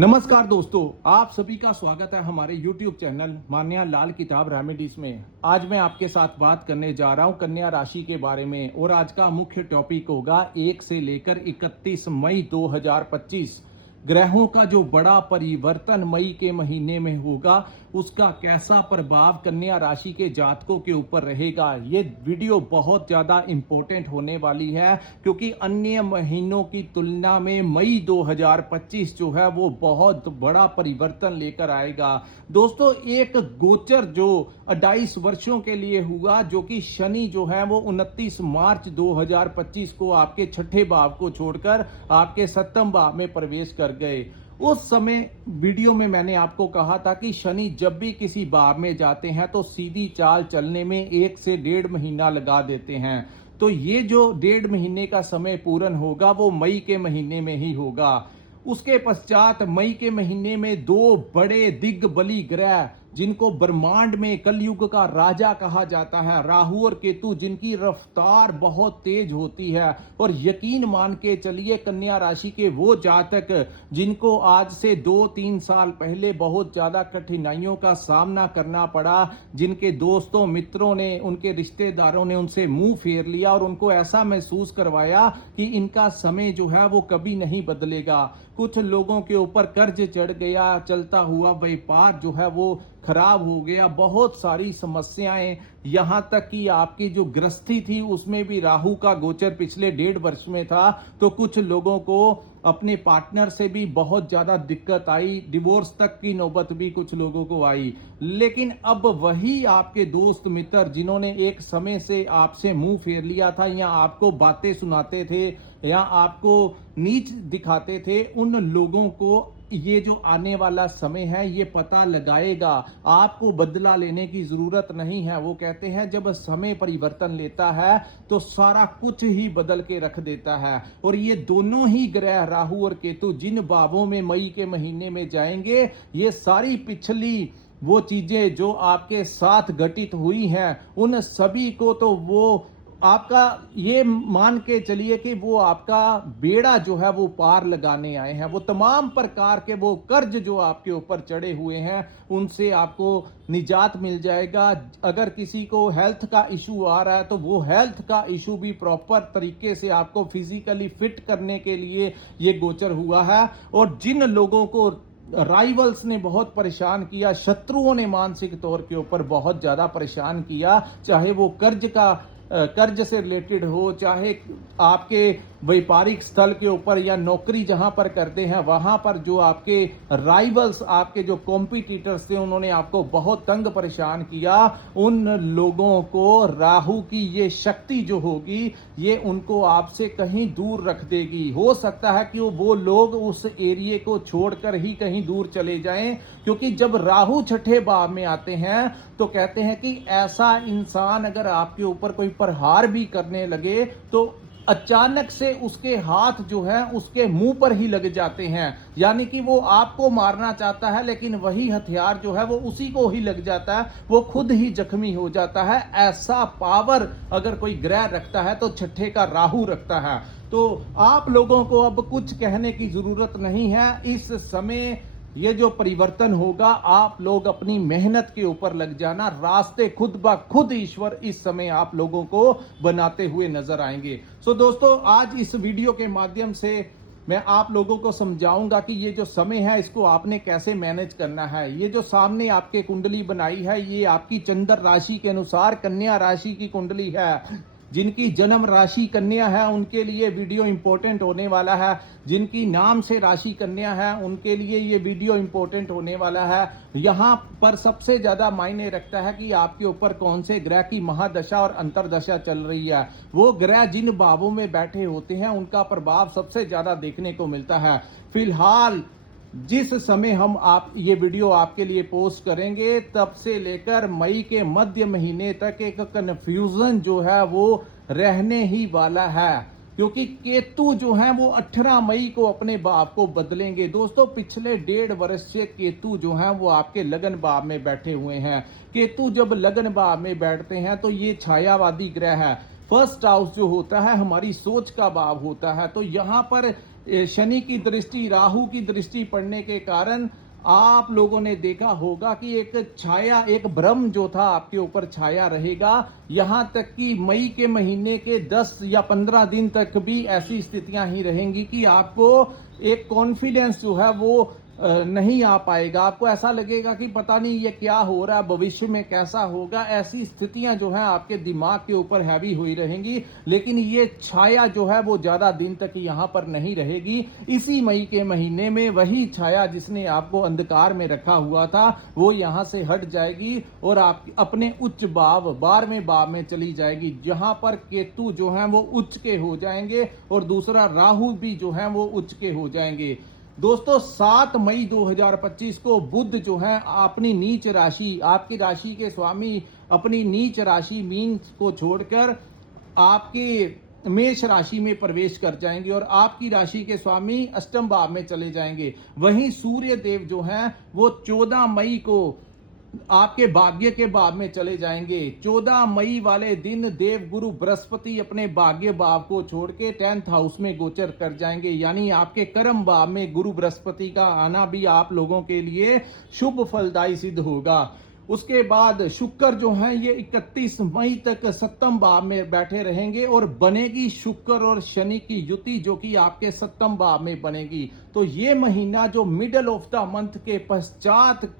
नमस्कार दोस्तों, आप सभी का स्वागत है हमारे YouTube चैनल मान्या लाल किताब रेमेडीज में। आज मैं आपके साथ बात करने जा रहा हूं कन्या राशि के बारे में और आज का मुख्य टॉपिक होगा 1 से लेकर 31 मई 2025 ग्रहों का जो बड़ा परिवर्तन मई के महीने में होगा, उसका कैसा प्रभाव कन्या राशि के जातकों के ऊपर रहेगा। ये वीडियो बहुत ज्यादा इंपॉर्टेंट होने वाली है क्योंकि अन्य महीनों की तुलना में मई 2025 जो है वो बहुत बड़ा परिवर्तन लेकर आएगा। दोस्तों, एक गोचर जो 28 वर्षों के लिए हुआ, जो कि शनि जो है वो 29 मार्च 2025 को आपके छठे भाव को छोड़कर आपके सप्तम भाव में प्रवेश कर गए। उस समय वीडियो में मैंने आपको कहा था कि शनि जब भी किसी भाव में जाते हैं तो सीधी चाल चलने में 1 से 1.5 महीना लगा देते हैं। तो ये जो 1.5 महीने का समय पूर्ण होगा वो मई के महीने में ही होगा। उसके पश्चात मई के महीने में दो बड़े दिग्बली ग्रह, जिनको ब्रह्मांड में कलयुग का राजा कहा जाता है, राहु और केतु, जिनकी रफ्तार बहुत तेज होती है। और यकीन मान के चलिए, कन्या राशि के वो जातक जिनको आज से 2-3 साल पहले बहुत ज्यादा कठिनाइयों का सामना करना पड़ा, जिनके दोस्तों मित्रों ने, उनके रिश्तेदारों ने उनसे मुंह फेर लिया और उनको ऐसा महसूस करवाया कि इनका समय जो है वो कभी नहीं बदलेगा। कुछ लोगों के ऊपर कर्ज चढ़ गया, चलता हुआ व्यापार जो है वो खराब हो गया, बहुत सारी समस्याएं, यहां तक कि आपकी जो गृहस्थी थी उसमें भी राहु का गोचर पिछले 1.5 वर्ष में था। तो कुछ लोगों को अपने पार्टनर से भी बहुत ज्यादा दिक्कत आई, डिवोर्स तक की नौबत भी कुछ लोगों को आई। लेकिन अब वही आपके दोस्त मित्र जिन्होंने एक समय से आपसे मुंह फेर लिया था, या आपको बातें सुनाते थे, या आपको नीच दिखाते थे, उन लोगों को ये जो आने वाला समय है ये पता लगाएगा। आपको बदला लेने की जरूरत नहीं है। वो कहते हैं जब समय परिवर्तन लेता है तो सारा कुछ ही बदल के रख देता है। और ये दोनों ही ग्रह, राहु और केतु, जिन भावों में मई के महीने में जाएंगे, ये सारी पिछली वो चीजें जो आपके साथ घटित हुई हैं, उन सभी को तो वो आपका, ये मान के चलिए कि वो आपका बेड़ा जो है वो पार लगाने आए हैं। वो तमाम प्रकार के वो कर्ज जो आपके ऊपर चढ़े हुए हैं, उनसे आपको निजात मिल जाएगा। अगर किसी को हेल्थ का इशू आ रहा है तो वो हेल्थ का इशू भी प्रॉपर तरीके से आपको फिजिकली फिट करने के लिए ये गोचर हुआ है। और जिन लोगों को राइवल्स ने बहुत परेशान किया, शत्रुओं ने मानसिक तौर के ऊपर बहुत ज्यादा परेशान किया, चाहे वो कर्ज से रिलेटेड हो, चाहे आपके व्यापारिक स्थल के ऊपर या नौकरी जहां पर करते हैं वहां पर जो आपके राइवल्स, आपके जो कॉम्पिटिटर्स थे, उन्होंने आपको बहुत तंग परेशान किया, उन लोगों को राहु की ये शक्ति जो होगी ये उनको आपसे कहीं दूर रख देगी। हो सकता है कि वो लोग उस एरिया को छोड़कर ही कहीं दूर चले जाएं, क्योंकि जब राहु छठे भाव में आते हैं तो कहते हैं कि ऐसा इंसान अगर आपके ऊपर कोई प्रहार भी करने लगे तो अचानक से उसके हाथ जो है उसके मुंह पर ही लग जाते हैं। यानी कि वो आपको मारना चाहता है लेकिन वही हथियार जो है वो उसी को ही लग जाता है, वो खुद ही जख्मी हो जाता है। ऐसा पावर अगर कोई ग्रह रखता है तो छठे का राहु रखता है। तो आप लोगों को अब कुछ कहने की जरूरत नहीं है। इस समय ये जो परिवर्तन होगा, आप लोग अपनी मेहनत के ऊपर लग जाना, रास्ते खुद ब खुद ईश्वर इस समय आप लोगों को बनाते हुए नजर आएंगे। सो दोस्तों, आज इस वीडियो के माध्यम से मैं आप लोगों को समझाऊंगा कि ये जो समय है इसको आपने कैसे मैनेज करना है। ये जो सामने आपके कुंडली बनाई है, ये आपकी चंद्र राशि के अनुसार कन्या राशि की कुंडली है। जिनकी जन्म राशि कन्या है उनके लिए वीडियो इंपॉर्टेंट होने वाला है। जिनकी नाम से राशि कन्या है उनके लिए ये वीडियो इंपॉर्टेंट होने वाला है। यहां पर सबसे ज्यादा मायने रखता है कि आपके ऊपर कौन से ग्रह की महादशा और अंतरदशा चल रही है। वो ग्रह जिन भावों में बैठे होते हैं उनका प्रभाव सबसे ज्यादा देखने को मिलता है। फिलहाल जिस समय हम आप ये वीडियो आपके लिए पोस्ट करेंगे, तब से लेकर मई के मध्य महीने तक एक कंफ्यूजन जो है वो रहने ही वाला है, क्योंकि केतु जो है वो 18 मई को अपने भाव को बदलेंगे। दोस्तों, पिछले 1.5 वर्ष से केतु जो है वो आपके लगन भाव में बैठे हुए हैं। केतु जब लगन भाव में बैठते हैं तो ये छायावादी ग्रह है। फर्स्ट हाउस जो होता है हमारी सोच का भाव होता है। तो यहाँ पर शनि की दृष्टि, राहु की दृष्टि पड़ने के कारण आप लोगों ने देखा होगा कि एक छाया, एक भ्रम जो था आपके ऊपर छाया रहेगा। यहां तक कि मई के महीने के 10 या 15 दिन तक भी ऐसी स्थितियां ही रहेंगी कि आपको एक कॉन्फिडेंस जो है वो नहीं आ पाएगा। आपको ऐसा लगेगा कि पता नहीं ये क्या हो रहा है, भविष्य में कैसा होगा। ऐसी स्थितियां जो है आपके दिमाग के ऊपर हैवी हुई रहेंगी, लेकिन ये छाया जो है वो ज्यादा दिन तक यहां पर नहीं रहेगी। इसी मई के महीने में वही छाया जिसने आपको अंधकार में रखा हुआ था वो यहां से हट जाएगी और आप अपने उच्च भाव 12वें भाव में चली जाएगी, जहां पर केतु जो है वो उच्च के हो जाएंगे और दूसरा राहु भी जो है वो उच्च के हो जाएंगे। दोस्तों 7 मई 2025 को बुध जो है अपनी नीच राशि, आपकी राशि के स्वामी अपनी नीच राशि मीन को छोड़कर आपके मेष राशि में प्रवेश कर जाएंगे और आपकी राशि के स्वामी अष्टम भाव में चले जाएंगे। वहीं सूर्य देव जो हैं वो 14 मई को आपके भाग्य के भाव में चले जाएंगे। 14 मई वाले दिन देव गुरु बृहस्पति अपने भाग्य भाव को छोड़ के 10th हाउस में गोचर कर जाएंगे, यानी आपके कर्म भाव में गुरु बृहस्पति का आना भी आप लोगों के लिए शुभ फलदायी सिद्ध होगा। उसके बाद शुक्र जो है ये 31 मई तक सप्तम भाव में बैठे रहेंगे और बनेगी शुक्र और शनि की युति जो कि आपके सप्तम भाव में बनेगी। तो ये महीना जो मिडल ऑफ द मंथ के पश्चात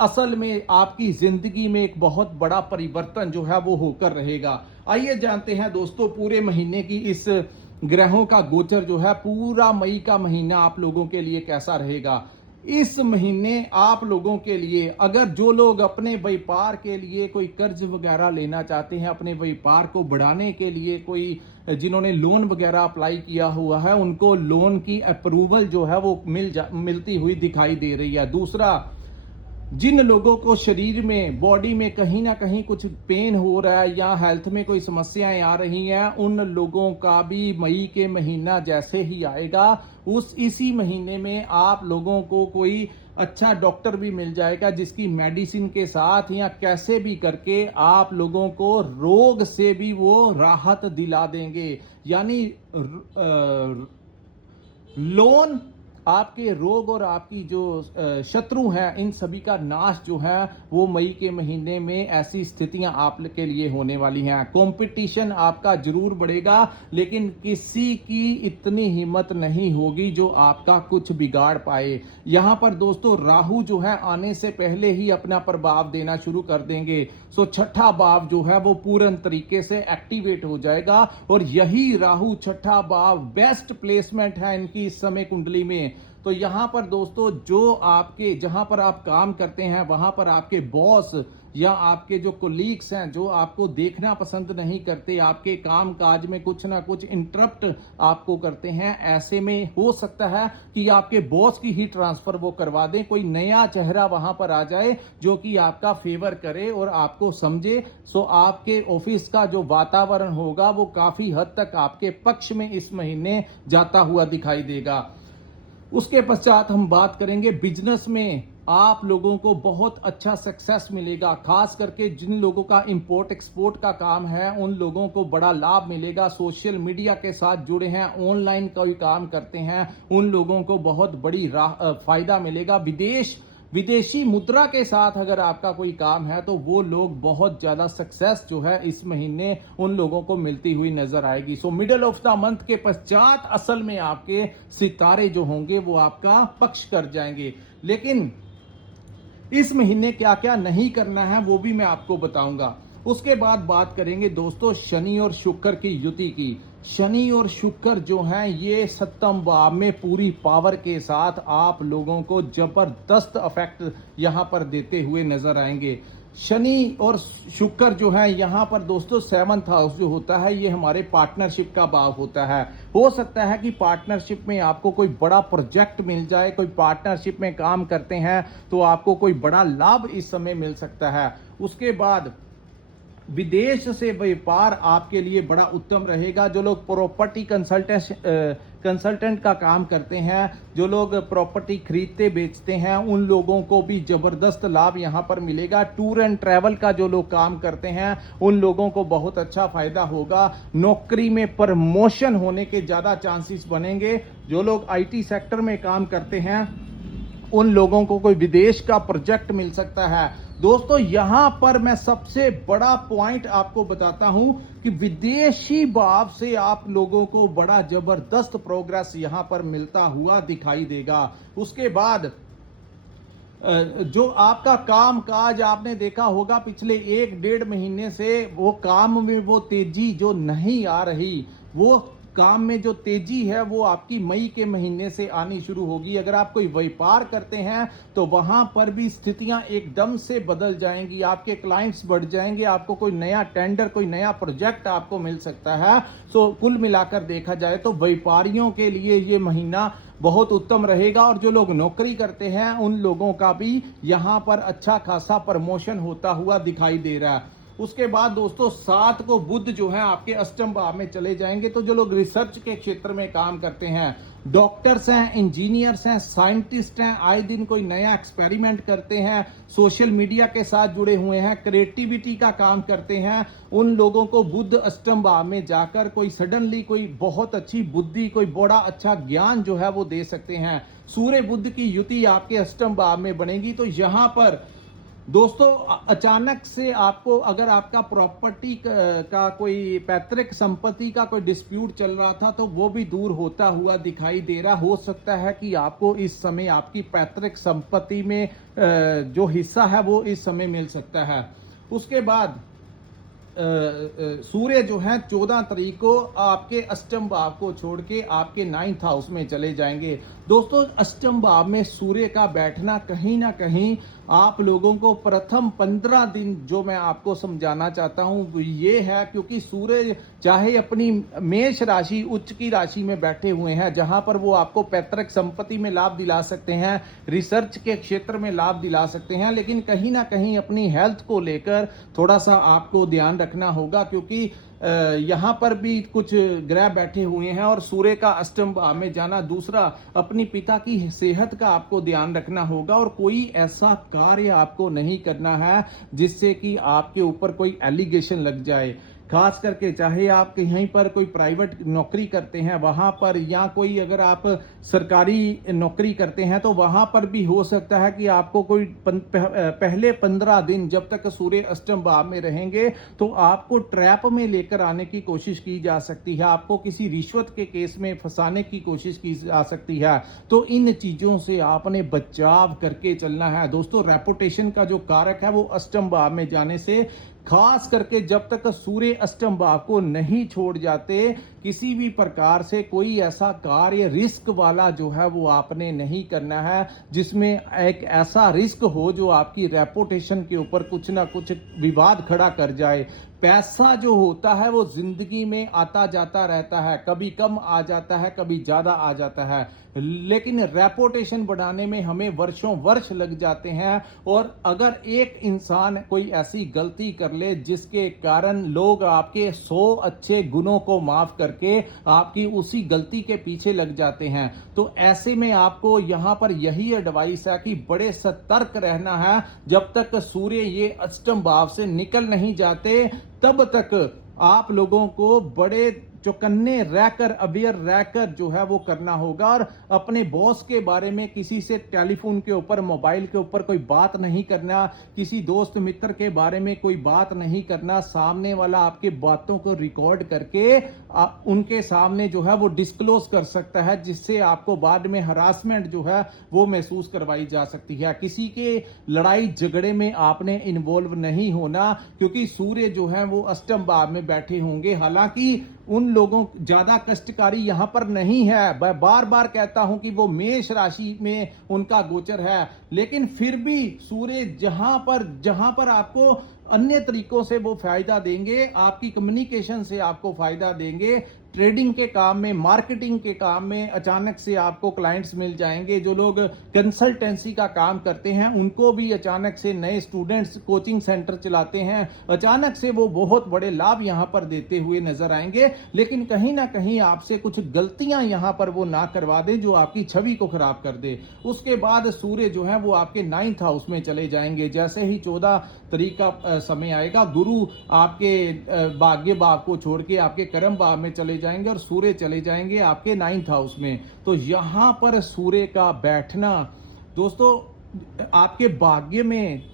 असल में आपकी जिंदगी में एक बहुत बड़ा परिवर्तन जो है वो होकर रहेगा। आइए जानते हैं दोस्तों पूरे महीने की इस ग्रहों का गोचर जो है पूरा मई का महीना आप लोगों के लिए कैसा रहेगा। इस महीने आप लोगों के लिए अगर जो लोग अपने व्यापार के लिए कोई कर्ज वगैरह लेना चाहते हैं, अपने व्यापार को बढ़ाने के लिए कोई जिन्होंने लोन वगैरह अप्लाई किया हुआ है उनको लोन की अप्रूवल जो है वो मिलती हुई दिखाई दे रही है। दूसरा, जिन लोगों को शरीर में, बॉडी में कहीं ना कहीं कुछ पेन हो रहा है या हेल्थ में कोई समस्याएं आ रही हैं, उन लोगों का भी मई के महीना जैसे ही आएगा इसी महीने में आप लोगों को कोई अच्छा डॉक्टर भी मिल जाएगा जिसकी मेडिसिन के साथ या कैसे भी करके आप लोगों को रोग से भी वो राहत दिला देंगे। यानी लोन आपके रोग और आपकी जो शत्रु हैं इन सभी का नाश जो है वो मई के महीने में ऐसी स्थितियां आप के लिए होने वाली हैं। कंपटीशन आपका जरूर बढ़ेगा लेकिन किसी की इतनी हिम्मत नहीं होगी जो आपका कुछ बिगाड़ पाए। यहां पर दोस्तों राहु जो है आने से पहले ही अपना प्रभाव देना शुरू कर देंगे। सो छठा भाव जो है वो पूर्ण तरीके से एक्टिवेट हो जाएगा और यही राहु छठा भाव बेस्ट प्लेसमेंट है इनकी इस समय कुंडली में। तो यहां पर दोस्तों जो आपके जहां पर आप काम करते हैं वहां पर आपके बॉस या आपके जो कोलीग्स हैं जो आपको देखना पसंद नहीं करते, आपके काम काज में कुछ ना कुछ इंटरप्ट आपको करते हैं, ऐसे में हो सकता है कि आपके बॉस की ही ट्रांसफर वो करवा दें, कोई नया चेहरा वहां पर आ जाए जो कि आपका फेवर करे और आपको समझे। सो आपके ऑफिस का जो वातावरण होगा वो काफी हद तक आपके पक्ष में इस महीने जाता हुआ दिखाई देगा। उसके पश्चात हम बात करेंगे बिजनेस में आप लोगों को बहुत अच्छा सक्सेस मिलेगा। खास करके जिन लोगों का इंपोर्ट एक्सपोर्ट का काम है उन लोगों को बड़ा लाभ मिलेगा। सोशल मीडिया के साथ जुड़े हैं, ऑनलाइन कोई काम करते हैं, उन लोगों को बहुत बड़ी फायदा मिलेगा। विदेशी मुद्रा के साथ अगर आपका कोई काम है तो वो लोग बहुत ज्यादा सक्सेस जो है इस महीने उन लोगों को मिलती हुई नजर आएगी। So middle of the month के पश्चात असल में आपके सितारे जो होंगे वो आपका पक्ष कर जाएंगे। लेकिन इस महीने क्या क्या नहीं करना है वो भी मैं आपको बताऊंगा। उसके बाद बात करेंगे दोस्तों शनि और शुक्र की युति की। शनि और शुक्र जो हैं ये सप्तम भाव में पूरी पावर के साथ आप लोगों को जबरदस्त इफेक्ट यहां पर देते हुए नजर आएंगे। शनि और शुक्र जो है यहाँ पर दोस्तों 7th हाउस जो होता है ये हमारे पार्टनरशिप का भाव होता है। हो सकता है कि पार्टनरशिप में आपको कोई बड़ा प्रोजेक्ट मिल जाए, कोई पार्टनरशिप में काम करते हैं तो आपको कोई बड़ा लाभ इस समय मिल सकता है। उसके बाद विदेश से व्यापार आपके लिए बड़ा उत्तम रहेगा। जो लोग प्रॉपर्टी कंसल्टेंट का काम करते हैं, जो लोग प्रॉपर्टी खरीदते बेचते हैं, उन लोगों को भी जबरदस्त लाभ यहां पर मिलेगा। टूर एंड ट्रैवल का जो लोग काम करते हैं उन लोगों को बहुत अच्छा फायदा होगा। नौकरी में प्रमोशन होने के ज्यादा चांसेस बनेंगे। जो लोग आईटी सेक्टर में काम करते हैं उन लोगों को कोई विदेश का प्रोजेक्ट मिल सकता है। दोस्तों यहां पर मैं सबसे बड़ा पॉइंट आपको बताता हूं कि विदेशी भाव से आप लोगों को बड़ा जबरदस्त प्रोग्रेस यहां पर मिलता हुआ दिखाई देगा। उसके बाद जो आपका काम काज आपने देखा होगा पिछले 1-1.5 महीने से वो काम में वो तेजी जो नहीं आ रही, वो काम में जो तेजी है वो आपकी मई के महीने से आनी शुरू होगी। अगर आप कोई व्यापार करते हैं तो वहां पर भी स्थितियां एकदम से बदल जाएंगी, आपके क्लाइंट्स बढ़ जाएंगे, आपको कोई नया टेंडर, कोई नया प्रोजेक्ट आपको मिल सकता है। सो कुल मिलाकर देखा जाए तो व्यापारियों के लिए ये महीना बहुत उत्तम रहेगा और जो लोग नौकरी करते हैं उन लोगों का भी यहां पर अच्छा खासा प्रमोशन होता हुआ दिखाई दे रहा है। उसके बाद दोस्तों 7 को बुध जो है आपके अष्टम भाव में चले जाएंगे। तो जो लोग रिसर्च के क्षेत्र में काम करते हैं, डॉक्टर्स हैं, इंजीनियर्स हैं, साइंटिस्ट हैं, आए दिन कोई नया एक्सपेरिमेंट करते हैं, सोशल मीडिया के साथ जुड़े हुए हैं, क्रिएटिविटी का काम करते हैं, उन लोगों को बुध अष्टम भाव में जाकर कोई सडनली कोई बहुत अच्छी बुद्धि, कोई बड़ा अच्छा ज्ञान जो है वो दे सकते हैं। सूर्य बुध की युति आपके अष्टम भाव में बनेगी। तो यहां पर दोस्तों अचानक से आपको अगर आपका प्रॉपर्टी का कोई पैतृक संपत्ति का कोई डिस्प्यूट चल रहा था तो वो भी दूर होता हुआ दिखाई दे रहा। हो सकता है कि आपको इस समय आपकी पैतृक संपत्ति में जो हिस्सा है वो इस समय मिल सकता है। उसके बाद सूर्य जो है 14 तारीख को आपके अष्टम भाव को छोड़ के आपके 9th हाउस में चले जाएंगे। दोस्तों अष्टम भाव में सूर्य का बैठना कहीं ना कहीं आप लोगों को प्रथम 15 दिन जो मैं आपको समझाना चाहता हूं ये है, क्योंकि सूर्य चाहे अपनी मेष राशि उच्च की राशि में बैठे हुए हैं जहां पर वो आपको पैतृक संपत्ति में लाभ दिला सकते हैं, रिसर्च के क्षेत्र में लाभ दिला सकते हैं, लेकिन कहीं ना कहीं अपनी हेल्थ को लेकर थोड़ा सा आपको ध्यान रखना होगा, क्योंकि यहां पर भी कुछ ग्रह बैठे हुए हैं और सूर्य का अष्टम भाव में जाना। दूसरा, अपनी पिता की सेहत का आपको ध्यान रखना होगा और कोई ऐसा कार्य आपको नहीं करना है जिससे कि आपके ऊपर कोई एलिगेशन लग जाए। खास करके चाहे आप कहीं पर कोई प्राइवेट नौकरी करते हैं वहां पर, या कोई अगर आप सरकारी नौकरी करते हैं तो वहां पर भी हो सकता है कि आपको कोई पहले 15 दिन जब तक सूर्य अष्टम भाव में रहेंगे तो आपको ट्रैप में लेकर आने की कोशिश की जा सकती है, आपको किसी रिश्वत के केस में फंसाने की कोशिश की जा सकती है। तो इन चीजों से आपने बचाव करके चलना है। दोस्तों रेपुटेशन का जो कारक है वो अष्टम भाव में जाने से, खास करके जब तक सूर्य अष्टम भाव को नहीं छोड़ जाते, किसी भी प्रकार से कोई ऐसा कार्य रिस्क वाला जो है वो आपने नहीं करना है जिसमें एक ऐसा रिस्क हो जो आपकी रेपुटेशन के ऊपर कुछ ना कुछ विवाद खड़ा कर जाए। पैसा जो होता है वो जिंदगी में आता जाता रहता है, कभी कम आ जाता है, कभी ज्यादा आ जाता है, लेकिन रेपुटेशन बढ़ाने में हमें वर्षों वर्ष लग जाते हैं। और अगर एक इंसान कोई ऐसी गलती कर ले जिसके कारण लोग आपके 100 अच्छे गुणों को माफ करके आपकी उसी गलती के पीछे लग जाते हैं, तो ऐसे में आपको यहां पर यही एडवाइस है कि बड़े सतर्क रहना है। जब तक सूर्य ये अष्टम भाव से निकल नहीं जाते तब तक आप लोगों को बड़े चौकन्ने रहकर, अवेयर रहकर जो है वो करना होगा। और अपने बॉस के बारे में किसी से टेलीफोन के ऊपर, मोबाइल के ऊपर कोई बात नहीं करना, किसी दोस्त मित्र के बारे में कोई बात नहीं करना। सामने वाला आपके बातों को रिकॉर्ड करके उनके सामने जो है वो डिस्क्लोज कर सकता है, जिससे आपको बाद में हरासमेंट जो है वो महसूस करवाई जा सकती है। किसी के लड़ाई झगड़े में आपने इन्वॉल्व नहीं होना, क्योंकि सूर्य जो है वो अष्टम भाव में बैठे होंगे। हालांकि उन लोगों ज्यादा कष्टकारी यहां पर नहीं है, मैं बार बार कहता हूं कि वो मेष राशि में उनका गोचर है, लेकिन फिर भी सूर्य जहां पर आपको अन्य तरीकों से वो फायदा देंगे, आपकी कम्युनिकेशन से आपको फायदा देंगे, ट्रेडिंग के काम में, मार्केटिंग के काम में अचानक से आपको क्लाइंट्स मिल जाएंगे। जो लोग कंसल्टेंसी का काम करते हैं उनको भी अचानक से, नए स्टूडेंट्स कोचिंग सेंटर चलाते हैं, अचानक से वो बहुत बड़े लाभ यहां पर देते हुए नजर आएंगे। लेकिन कहीं ना कहीं आपसे कुछ गलतियां यहां पर वो ना करवा दे जो आपकी छवि को खराब कर दे। उसके बाद सूर्य जो है वो आपके 9th हाउस में चले जाएंगे। जैसे ही 14 तारीख का समय आएगा, गुरु आपके भाग्य भाव को छोड़ के आपके कर्म भाव में चले जाएंगे और सूर्य चले जाएंगे आपके 9th हाउस में। तो यहां पर सूर्य का बैठना दोस्तों आपके भाग्य में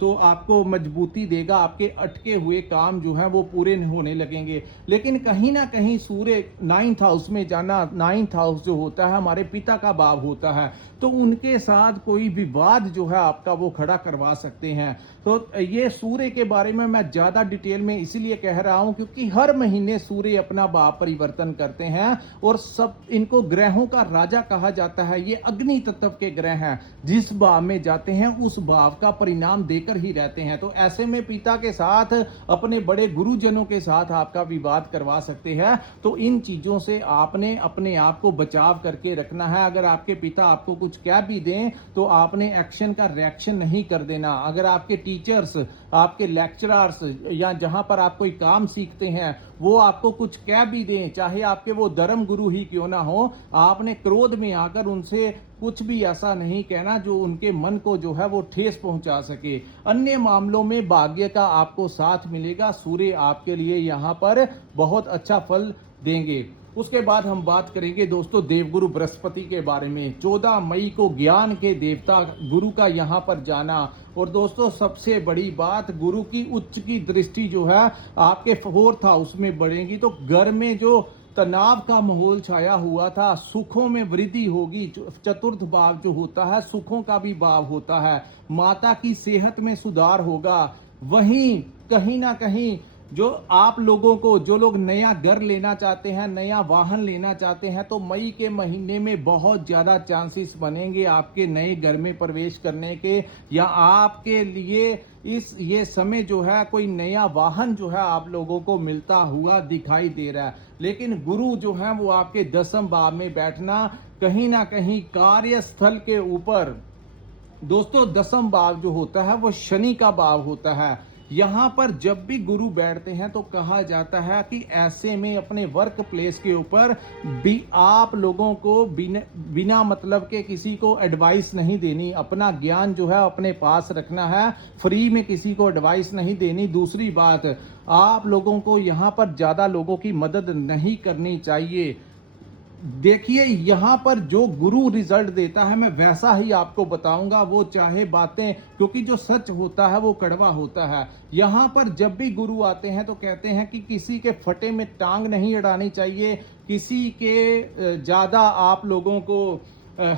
तो आपको मजबूती देगा, आपके अटके हुए काम जो है वो पूरे होने लगेंगे। लेकिन कहीं ना कहीं सूर्य 9th हाउस में जाना, 9th हाउस जो होता है हमारे पिता का भाव होता है, तो उनके साथ कोई विवाद जो है आपका वो खड़ा करवा सकते हैं। तो ये सूर्य के बारे में मैं ज्यादा डिटेल में इसीलिए कह रहा हूं क्योंकि हर महीने सूर्य अपना भाव परिवर्तन करते हैं और सब इनको ग्रहों का राजा कहा जाता है। ये अग्नि तत्व के ग्रह हैं, जिस भाव में जाते हैं उस भाव का परिणाम देकर ही रहते हैं। तो ऐसे में पिता के साथ, अपने बड़े गुरुजनों के साथ आपका विवाद करवा सकते हैं। तो इन चीजों से आपने अपने आप को बचाव करके रखना है। अगर आपके पिता आपको कुछ कह भी दें तो आपने एक्शन का रिएक्शन नहीं कर देना। अगर आपके टीचर्स, आपके लेक्चरर्स या जहां पर आप कोई काम सीखते हैं वो आपको कुछ कह भी दें, चाहे आपके वो धर्म गुरु ही क्यों ना हो, आपने क्रोध में आकर उनसे कुछ भी ऐसा नहीं कहना जो उनके मन को जो है वो ठेस पहुंचा सके। अन्य मामलों में भाग्य का आपको साथ मिलेगा। सूर्य आपके लिए यहां पर बहुत अच्छा फल देंगे। उसके बाद हम बात करेंगे दोस्तों देवगुरु बृहस्पति के बारे में। 14 मई को ज्ञान के देवता गुरु का यहां पर जाना, और दोस्तों सबसे बड़ी बात, गुरु की उच्च की दृष्टि जो है आपके 4th हाउस में बढ़ेगी। तो घर में जो तनाव का माहौल छाया हुआ था, सुखों में वृद्धि होगी। 4th भाव जो होता है सुखों का भी भाव होता है। माता की सेहत में सुधार होगा। वहीं कहीं ना कहीं जो आप लोगों को, जो लोग नया घर लेना चाहते हैं, नया वाहन लेना चाहते हैं, तो मई के महीने में बहुत ज्यादा चांसेस बनेंगे आपके नए घर में प्रवेश करने के, या आपके लिए ये समय जो है कोई नया वाहन जो है आप लोगों को मिलता हुआ दिखाई दे रहा है। लेकिन गुरु जो है वो आपके 10th भाव में बैठना कहीं ना कहीं कार्यस्थल के ऊपर, दोस्तों 10th भाव जो होता है वो शनि का भाव होता है। यहां पर जब भी गुरु बैठते हैं तो कहा जाता है कि ऐसे में अपने वर्क प्लेस के ऊपर भी आप लोगों को बिना मतलब के किसी को एडवाइस नहीं देनी। अपना ज्ञान जो है अपने पास रखना है, फ्री में किसी को एडवाइस नहीं देनी। दूसरी बात, आप लोगों को यहां पर ज्यादा लोगों की मदद नहीं करनी चाहिए। देखिए यहां पर जो गुरु रिजल्ट देता है मैं वैसा ही आपको बताऊंगा, वो चाहे बातें, क्योंकि जो सच होता है वो कड़वा होता है। यहां पर जब भी गुरु आते हैं तो कहते हैं कि किसी के फटे में टांग नहीं अड़ानी चाहिए, किसी के ज्यादा आप लोगों को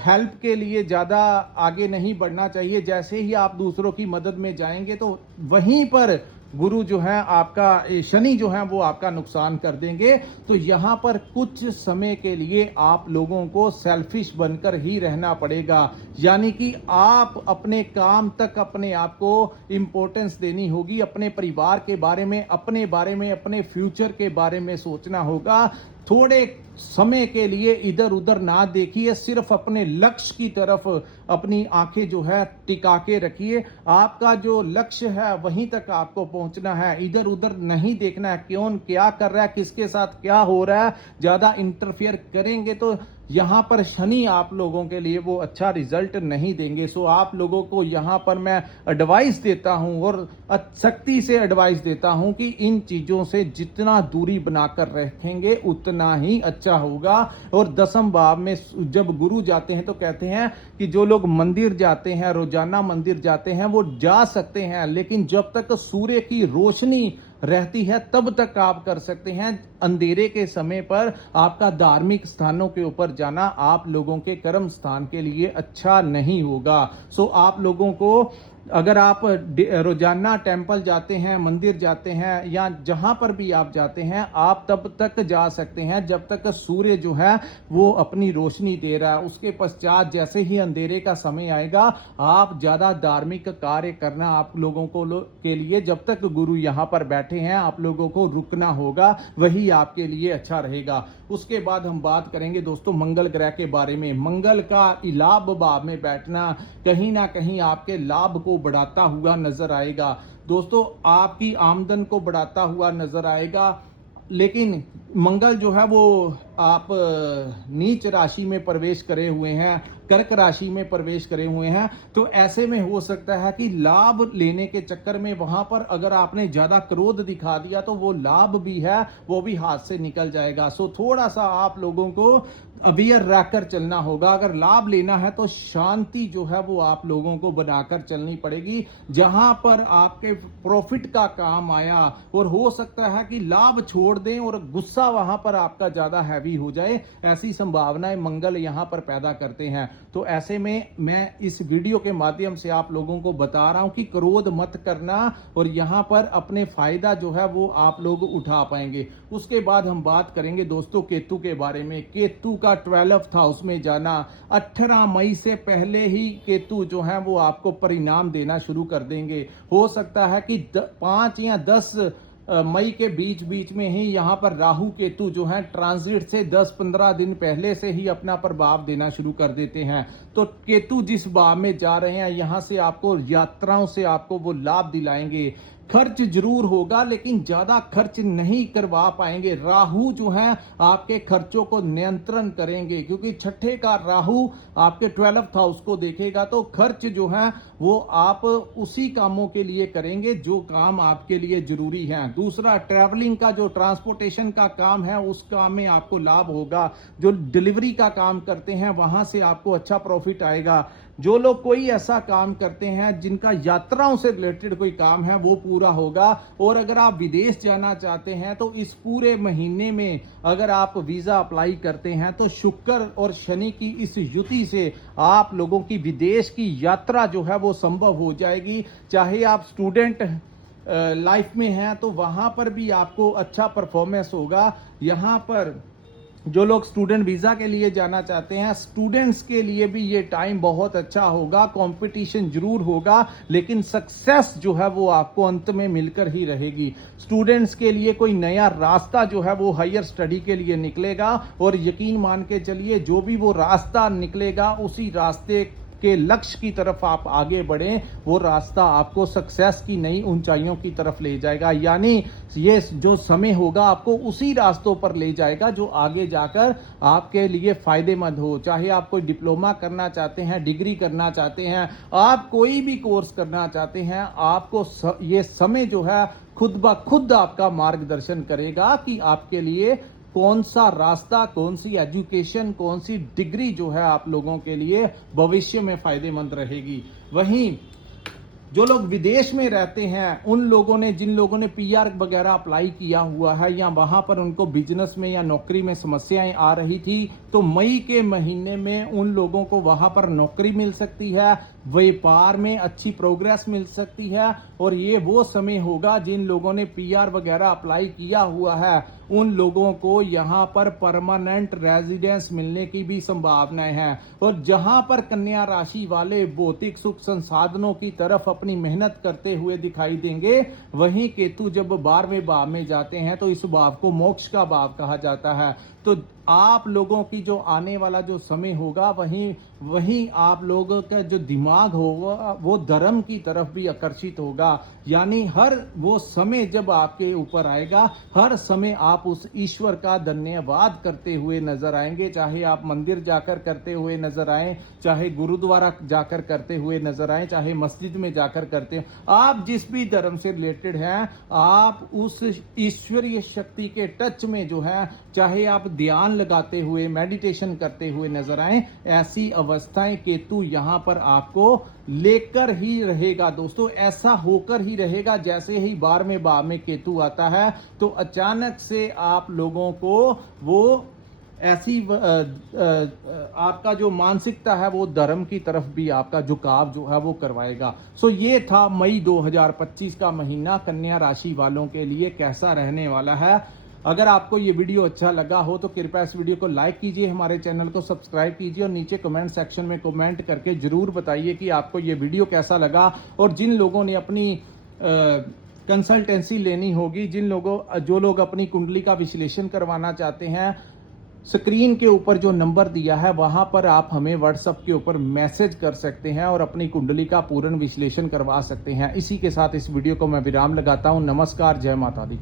हेल्प के लिए ज्यादा आगे नहीं बढ़ना चाहिए। जैसे ही आप दूसरों की मदद में जाएंगे तो वहीं पर गुरु जो है आपका, शनि जो है वो आपका नुकसान कर देंगे। तो यहां पर कुछ समय के लिए आप लोगों को सेल्फिश बनकर ही रहना पड़ेगा, यानी कि आप अपने काम तक अपने आप को इंपॉर्टेंस देनी होगी। अपने परिवार के बारे में, अपने बारे में, अपने फ्यूचर के बारे में सोचना होगा। थोड़े समय के लिए इधर उधर ना देखिए, सिर्फ अपने लक्ष्य की तरफ अपनी आंखें जो है टिका के रखिए। आपका जो लक्ष्य है वहीं तक आपको पहुंचना है, इधर उधर नहीं देखना है कौन क्या कर रहा है, किसके साथ क्या हो रहा है। ज्यादा इंटरफियर करेंगे तो यहां पर शनि आप लोगों के लिए वो अच्छा रिजल्ट नहीं देंगे। सो आप लोगों को यहां पर मैं एडवाइस देता हूं और सख्ती से एडवाइस देता हूं कि इन चीजों से जितना दूरी बनाकर रखेंगे उतना ही अच्छा होगा। और 10th भाव में जब गुरु जाते हैं तो कहते हैं कि जो लोग मंदिर जाते हैं, रोजाना मंदिर जाते हैं, वो जा सकते हैं, लेकिन जब तक सूर्य की रोशनी रहती है तब तक आप कर सकते हैं। अंधेरे के समय पर आपका धार्मिक स्थानों के ऊपर जाना आप लोगों के कर्म स्थान के लिए अच्छा नहीं होगा। सो आप लोगों को अगर आप रोजाना टेंपल जाते हैं, मंदिर जाते हैं, या जहां पर भी आप जाते हैं, आप तब तक जा सकते हैं जब तक सूर्य जो है वो अपनी रोशनी दे रहा है। उसके पश्चात जैसे ही अंधेरे का समय आएगा, आप ज्यादा धार्मिक कार्य करना आप लोगों को के लिए, जब तक गुरु यहां पर बैठे हैं, आप लोगों को रुकना होगा, वही आपके लिए अच्छा रहेगा। उसके बाद हम बात करेंगे दोस्तों मंगल ग्रह के बारे में। मंगल का लाभ भाव में बैठना कहीं ना कहीं आपके लाभ को बढ़ाता हुआ नजर आएगा दोस्तों, आपकी आमदन को बढ़ाता हुआ नजर आएगा। लेकिन मंगल जो है वो आप नीच राशि में प्रवेश करे हुए हैं, कर्क राशि में प्रवेश करे हुए हैं, तो ऐसे में हो सकता है कि लाभ लेने के चक्कर में वहां पर अगर आपने ज्यादा क्रोध दिखा दिया तो वो लाभ भी है वो भी हाथ से निकल जाएगा। सो थोड़ा सा आप लोगों को अवेयर रहकर चलना होगा। अगर लाभ लेना है तो शांति जो है वो आप लोगों को बनाकर चलनी पड़ेगी। जहां पर आपके प्रॉफिट का काम आया और हो सकता है कि लाभ छोड़ दें और गुस्सा वहां पर आपका ज्यादा हैवी हो जाए, ऐसी संभावनाएं मंगल यहां पर पैदा करते हैं। तो ऐसे में मैं इस वीडियो के माध्यम से आप लोगों को बता रहा हूं कि क्रोध मत करना और यहां पर अपने फायदा जो है वो आप लोग उठा पाएंगे। उसके बाद हम बात करेंगे दोस्तों केतु के बारे में। केतु का 12th हाउस में जाना, 18 मई से पहले ही केतु जो है वो आपको परिणाम देना शुरू कर देंगे। हो सकता है कि 5 या 10 मई के बीच बीच में ही यहां पर राहु केतु जो है ट्रांजिट से 10-15 दिन पहले से ही अपना प्रभाव देना शुरू कर देते हैं। तो केतु जिस भाव में जा रहे हैं, यहां से आपको यात्राओं से आपको वो लाभ दिलाएंगे। खर्च जरूर होगा लेकिन ज्यादा खर्च नहीं करवा पाएंगे। राहु जो है आपके खर्चों को नियंत्रण करेंगे, क्योंकि छठे का राहु आपके 12th हाउस को देखेगा, तो खर्च जो है वो आप उसी कामों के लिए करेंगे जो काम आपके लिए जरूरी है। दूसरा, ट्रैवलिंग का जो ट्रांसपोर्टेशन का काम है उस काम में आपको लाभ होगा। जो डिलीवरी का काम करते हैं वहां से आपको अच्छा प्रॉफिट आएगा। जो लोग कोई ऐसा काम करते हैं जिनका यात्राओं से रिलेटेड कोई काम है वो पूरा होगा। और अगर आप विदेश जाना चाहते हैं तो इस पूरे महीने में अगर आप वीजा अप्लाई करते हैं तो शुक्र और शनि की इस युति से आप लोगों की विदेश की यात्रा जो है वो संभव हो जाएगी। चाहे आप स्टूडेंट लाइफ में हैं तो वहां पर भी आपको अच्छा परफॉर्मेंस होगा। यहां पर जो लोग स्टूडेंट वीजा के लिए जाना चाहते हैं, स्टूडेंट्स के लिए भी ये टाइम बहुत अच्छा होगा। कंपटीशन जरूर होगा लेकिन सक्सेस जो है वो आपको अंत में मिलकर ही रहेगी। स्टूडेंट्स के लिए कोई नया रास्ता जो है वो हायर स्टडी के लिए निकलेगा, और यकीन मान के चलिए जो भी वो रास्ता निकलेगा उसी रास्ते के लक्ष्य की तरफ आप आगे बढ़ें, वो रास्ता आपको सक्सेस की नई ऊंचाइयों की तरफ ले जाएगा। यानी ये जो समय होगा आपको उसी रास्तों पर ले जाएगा जो आगे जाकर आपके लिए फायदेमंद हो। चाहे आप कोई डिप्लोमा करना चाहते हैं, डिग्री करना चाहते हैं, आप कोई भी कोर्स करना चाहते हैं, आपको ये समय जो है खुद ब खुद आपका मार्गदर्शन करेगा कि आपके लिए कौन सा रास्ता, कौन सी एजुकेशन, कौन सी डिग्री जो है आप लोगों के लिए भविष्य में फायदेमंद रहेगी। वहीं जो लोग विदेश में रहते हैं, उन लोगों ने, जिन लोगों ने पीआर वगैरह अप्लाई किया हुआ है या वहां पर उनको बिजनेस में या नौकरी में समस्याएं आ रही थी, तो मई के महीने में उन लोगों को वहां पर नौकरी मिल सकती है, व्यापार में अच्छी प्रोग्रेस मिल सकती है। और ये वो समय होगा जिन लोगों ने पीआर वगैरह अप्लाई किया हुआ है उन लोगों को यहां पर परमानेंट रेजिडेंस मिलने की भी संभावनाएं हैं। और जहां पर कन्या राशि वाले भौतिक सुख संसाधनों की तरफ अपनी मेहनत करते हुए दिखाई देंगे, वहीं केतु जब 12वें भाव में जाते हैं तो इस भाव को मोक्ष का भाव कहा जाता है। तो आप लोगों की जो आने वाला जो समय होगा वहीं आप लोगों का जो दिमाग होगा वो धर्म की तरफ भी आकर्षित होगा। यानी हर वो समय जब आपके ऊपर आएगा, हर समय आप उस ईश्वर का धन्यवाद करते हुए नजर आएंगे। चाहे आप मंदिर जाकर करते हुए नजर आए, चाहे गुरुद्वारा जाकर करते हुए नजर आए, चाहे मस्जिद में जाकर करते हैं, आप जिस भी धर्म से रिलेटेड हैं, आप उस ईश्वरीय शक्ति के टच में जो है, चाहे आप ध्यान लगाते हुए, मेडिटेशन करते हुए नजर आए, ऐसी अवस्थाएं केतु यहां पर आपको लेकर ही रहेगा। दोस्तों ऐसा होकर ही रहेगा, जैसे ही 12वें भाव में केतु आता है तो अचानक से आप लोगों को वो ऐसी आपका जो मानसिकता है वो धर्म की तरफ भी आपका झुकाव जो है वो करवाएगा। सो ये था मई 2025 का महीना कन्या राशि वालों के लिए कैसा रहने वाला है। अगर आपको ये वीडियो अच्छा लगा हो तो कृपया इस वीडियो को लाइक कीजिए, हमारे चैनल को सब्सक्राइब कीजिए और नीचे कमेंट सेक्शन में कमेंट करके जरूर बताइए कि आपको ये वीडियो कैसा लगा। और जिन लोगों ने अपनी कंसल्टेंसी लेनी होगी, जो लोग अपनी कुंडली का विश्लेषण करवाना चाहते हैं, स्क्रीन के ऊपर जो नंबर दिया है वहां पर आप हमें व्हाट्सएप के ऊपर मैसेज कर सकते हैं और अपनी कुंडली का पूर्ण विश्लेषण करवा सकते हैं। इसी के साथ इस वीडियो को मैं विराम लगाता हूं। नमस्कार, जय माता दी।